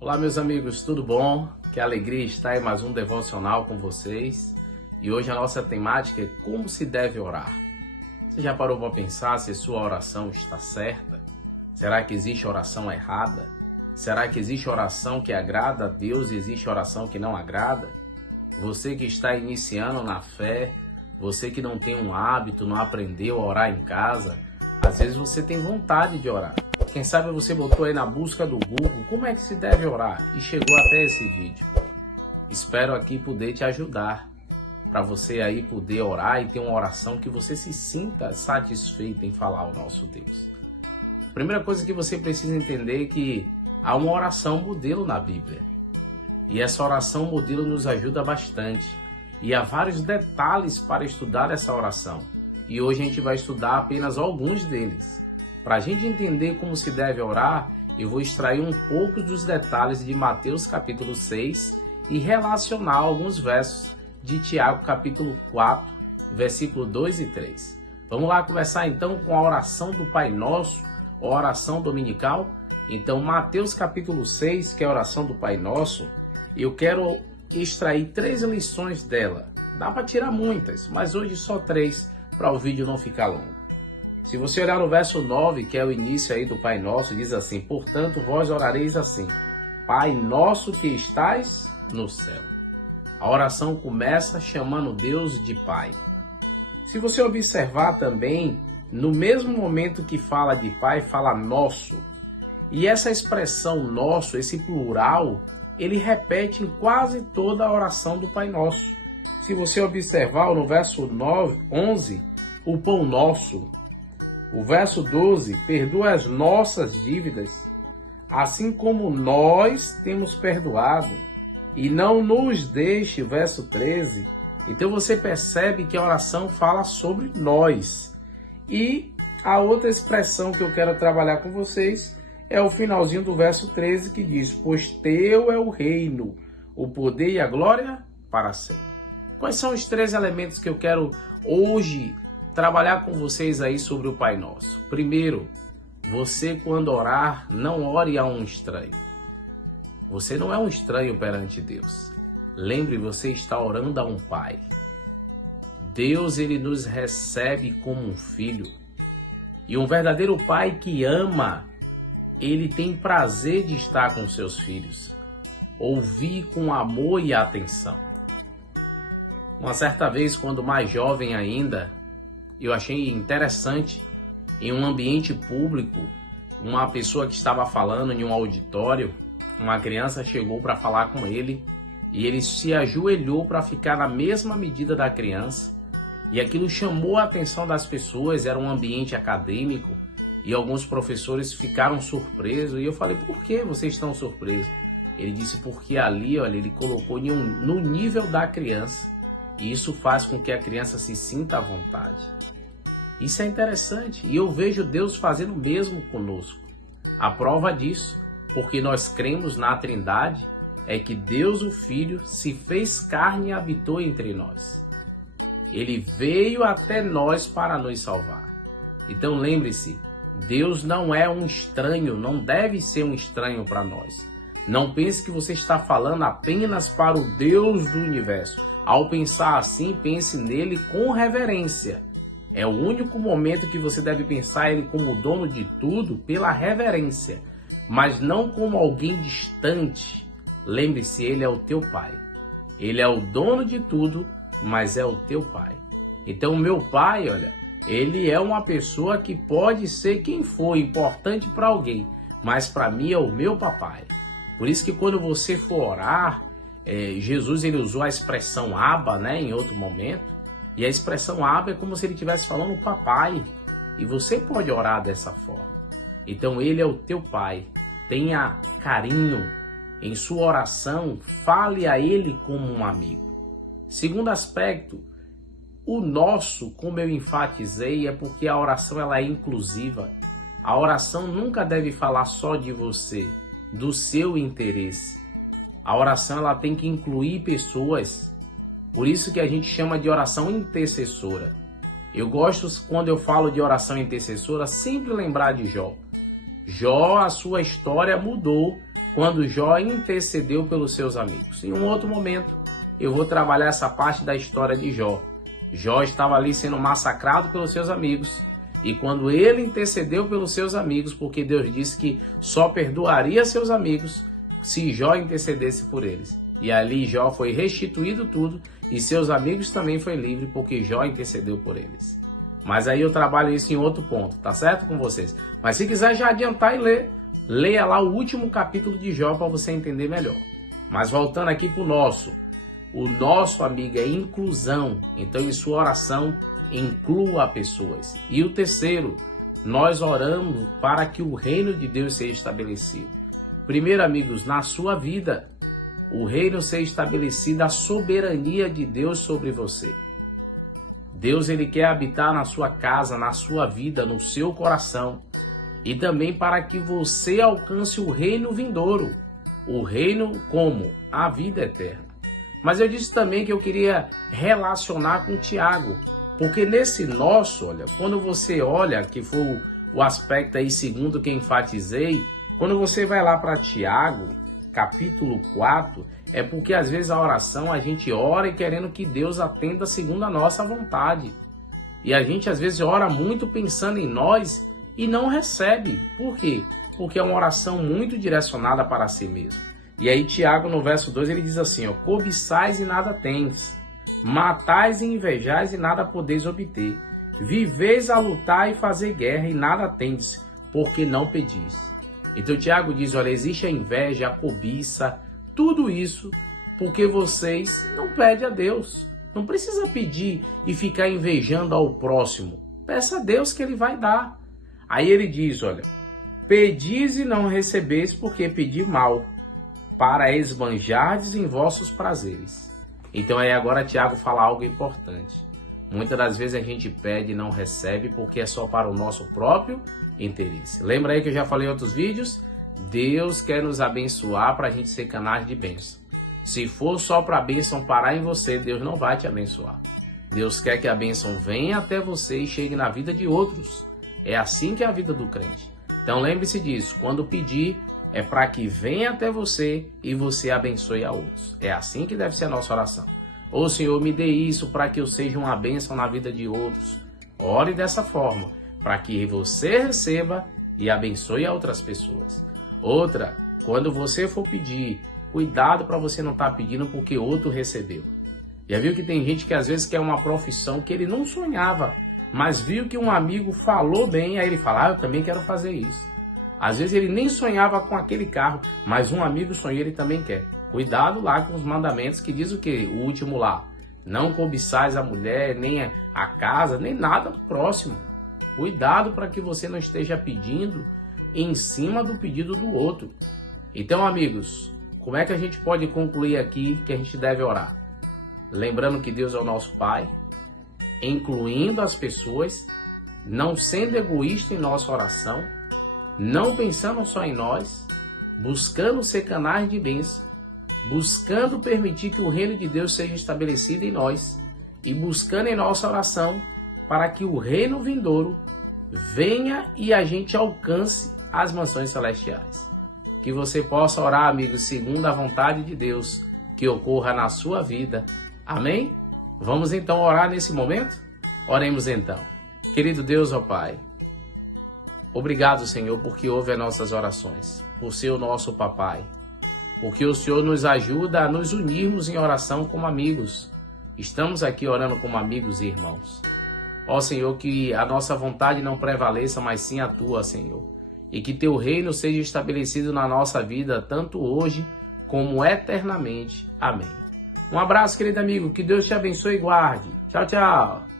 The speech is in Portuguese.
Olá, meus amigos, tudo bom? Que alegria estar em mais um devocional com vocês. E hoje a nossa temática é como se deve orar. Você já parou para pensar se sua oração está certa? Será que existe oração errada? Será que existe oração que agrada a Deus e existe oração que não agrada? Você que está iniciando na fé, você que não tem um hábito, não aprendeu a orar em casa, às vezes você tem vontade de orar. Quem sabe você botou aí na busca do Google como é que se deve orar e chegou até esse vídeo. Espero aqui poder te ajudar para você aí poder orar e ter uma oração que você se sinta satisfeito em falar ao nosso Deus. A primeira coisa que você precisa entender é que há uma oração modelo na Bíblia. E essa oração modelo nos ajuda bastante. E há vários detalhes para estudar essa oração. E hoje a gente vai estudar apenas alguns deles. Para a gente entender como se deve orar, eu vou extrair um pouco dos detalhes de Mateus capítulo 6 e relacionar alguns versos de Tiago capítulo 4, versículo 2 e 3. Vamos lá começar então com a oração do Pai Nosso, a oração dominical. Então Mateus capítulo 6, que é a oração do Pai Nosso, eu quero extrair 3 lições dela. Dá para tirar muitas, mas hoje só 3 para o vídeo não ficar longo. Se você olhar no verso 9, que é o início aí do Pai Nosso, diz assim: portanto, vós orareis assim: Pai nosso que estais no céu. A oração começa chamando Deus de Pai. Se você observar também, no mesmo momento que fala de Pai, fala nosso. E essa expressão nosso, esse plural, ele repete em quase toda a oração do Pai Nosso. Se você observar no verso 11, o pão nosso. O verso 12, perdoa as nossas dívidas, assim como nós temos perdoado, e não nos deixe, verso 13. Então você percebe que a oração fala sobre nós. E a outra expressão que eu quero trabalhar com vocês é o finalzinho do verso 13, que diz: pois teu é o reino, o poder e a glória para sempre. Quais são os 3 elementos que eu quero hoje trabalhar com vocês aí sobre o Pai Nosso? Primeiro, você quando orar, não ore a um estranho. Você não é um estranho perante Deus. Lembre, você está orando a um Pai. Deus, ele nos recebe como um filho. E um verdadeiro Pai que ama, ele tem prazer de estar com seus filhos. Ouvir com amor e atenção. Uma certa vez, quando mais jovem ainda, eu achei interessante, em um ambiente público, uma pessoa que estava falando em um auditório, uma criança chegou para falar com ele e ele se ajoelhou para ficar na mesma medida da criança. E aquilo chamou a atenção das pessoas, era um ambiente acadêmico e alguns professores ficaram surpresos. E eu falei: por que vocês estão surpresos? Ele disse: porque ali, olha, ele colocou no nível da criança. E isso faz com que a criança se sinta à vontade. Isso é interessante. E eu vejo Deus fazendo o mesmo conosco. A prova disso, porque nós cremos na Trindade, é que Deus, o Filho, se fez carne e habitou entre nós. Ele veio até nós para nos salvar. Então lembre-se, Deus não é um estranho, não deve ser um estranho para nós. Não pense que você está falando apenas para o Deus do universo. Ao pensar assim, pense nele com reverência. É o único momento que você deve pensar ele como dono de tudo, pela reverência, mas não como alguém distante. Lembre-se, ele é o teu Pai. Ele é o dono de tudo, mas é o teu Pai. Então, o meu Pai, olha, ele é uma pessoa que pode ser quem for, importante para alguém, mas para mim é o meu papai. Por isso que quando você for orar, Jesus ele usou a expressão Abba, né, em outro momento, e a expressão Abba é como se ele estivesse falando papai, e você pode orar dessa forma. Então ele é o teu Pai, tenha carinho em sua oração, fale a ele como um amigo. Segundo aspecto, o nosso, como eu enfatizei, é porque a oração ela é inclusiva. A oração nunca deve falar só de você, do seu interesse. A oração ela tem que incluir pessoas. Por isso que a gente chama de oração intercessora. Eu gosto, quando eu falo de oração intercessora, sempre lembrar de Jó. Jó, a sua história mudou quando Jó intercedeu pelos seus amigos. Em um outro momento, eu vou trabalhar essa parte da história de Jó. Jó estava ali sendo massacrado pelos seus amigos, e quando ele intercedeu pelos seus amigos, porque Deus disse que só perdoaria seus amigos se Jó intercedesse por eles. E ali Jó foi restituído tudo, e seus amigos também foi livre, porque Jó intercedeu por eles. Mas aí eu trabalho isso em outro ponto, tá certo com vocês? Mas se quiser já adiantar e ler, leia lá o último capítulo de Jó para você entender melhor. Mas voltando aqui para o nosso amigo é inclusão. Então em sua oração, inclua pessoas. E o terceiro, nós oramos para que o reino de Deus seja estabelecido. Primeiro, amigos, na sua vida, o reino seja estabelecido, a soberania de Deus sobre você. Deus, ele quer habitar na sua casa, na sua vida, no seu coração. E também para que você alcance o reino vindouro. O reino como? A vida eterna. Mas eu disse também que eu queria relacionar com Tiago. Porque nesse nosso, olha, quando você olha, que foi o aspecto aí segundo que enfatizei, quando você vai lá para Tiago, capítulo 4, é porque às vezes a oração a gente ora e querendo que Deus atenda segundo a nossa vontade. E a gente às vezes ora muito pensando em nós e não recebe. Por quê? Porque é uma oração muito direcionada para si mesmo. E aí Tiago no verso 2 ele diz assim, ó, cobiçais e nada tendes, matais e invejais e nada podeis obter, viveis a lutar e fazer guerra e nada tendes, porque não pedis. Então Tiago diz, olha, existe a inveja, a cobiça, tudo isso porque vocês não pedem a Deus. Não precisa pedir e ficar invejando ao próximo. Peça a Deus que ele vai dar. Aí ele diz, olha, pedis e não recebeis porque pedi mal, para esbanjardes em vossos prazeres. Então aí agora Tiago fala algo importante. Muitas das vezes a gente pede e não recebe porque é só para o nosso próprio interesse. Lembra aí que eu já falei em outros vídeos? Deus quer nos abençoar para a gente ser canais de bênção. Se for só para a bênção parar em você, Deus não vai te abençoar. Deus quer que a bênção venha até você e chegue na vida de outros. É assim que é a vida do crente. Então lembre-se disso, quando pedir é para que venha até você e você abençoe a outros. É assim que deve ser a nossa oração. Ô Senhor, me dê isso para que eu seja uma bênção na vida de outros. Ore dessa forma, para que você receba e abençoe a outras pessoas. Outra, quando você for pedir, cuidado para você não estar pedindo porque outro recebeu. Já viu que tem gente que às vezes quer uma profissão que ele não sonhava, mas viu que um amigo falou bem, aí ele fala, eu também quero fazer isso. Às vezes ele nem sonhava com aquele carro, mas um amigo sonhou, ele também quer. Cuidado lá com os mandamentos que diz o quê? O último lá. Não cobiçais a mulher, nem a casa, nem nada do próximo. Cuidado para que você não esteja pedindo em cima do pedido do outro. Então, amigos, como é que a gente pode concluir aqui que a gente deve orar? Lembrando que Deus é o nosso Pai, incluindo as pessoas, não sendo egoísta em nossa oração, não pensando só em nós, buscando ser canais de bênção, buscando permitir que o reino de Deus seja estabelecido em nós e buscando em nossa oração para que o reino vindouro venha e a gente alcance as mansões celestiais. Que você possa orar, amigos, segundo a vontade de Deus, que ocorra na sua vida. Amém? Vamos então orar nesse momento? Oremos então. Querido Deus, ó Pai, obrigado, Senhor, porque ouve as nossas orações, por ser o nosso papai, porque o Senhor nos ajuda a nos unirmos em oração como amigos. Estamos aqui orando como amigos e irmãos. Ó Senhor, que a nossa vontade não prevaleça, mas sim a Tua, Senhor. E que Teu reino seja estabelecido na nossa vida, tanto hoje como eternamente. Amém. Um abraço, querido amigo. Que Deus te abençoe e guarde. Tchau, tchau.